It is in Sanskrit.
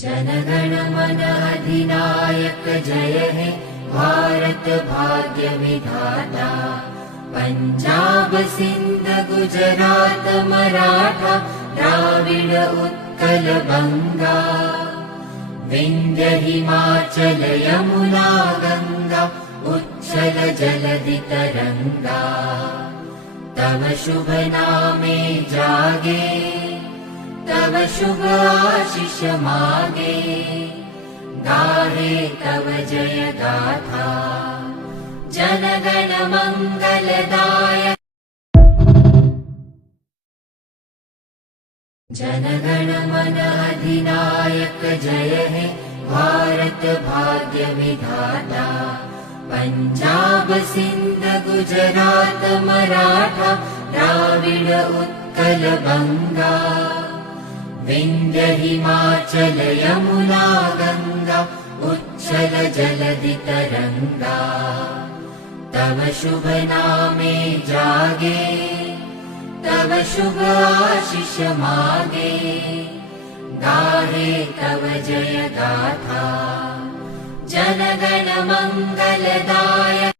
जनगण मन अधिनायक जय हे भारत भाग्य विधाता। पंजाब सिंध गुजरात मराठा द्राविड उत्कल बंगा। विंध्य हिमाचल यमुना गंगा उच्छल जलधि तरंगा। तव शुभ नामे जागे तव शुभ आशीष मागे। गाहे तव जय गाथा जनगण मंगलदायक। जनगण मन अधिनायक जय हे भारत भाग्य विधाता। पंजाब सिंध गुजरात मराठा द्राविड उत्कल बंगा। विंध्य हिमाचल यमुना गंगा उच्छल जलधि तरंगा। तव शुभ नामे जागे तव शुभ आशीष मागे। गाहे तव जय गाथा जनगण मंगलदायक।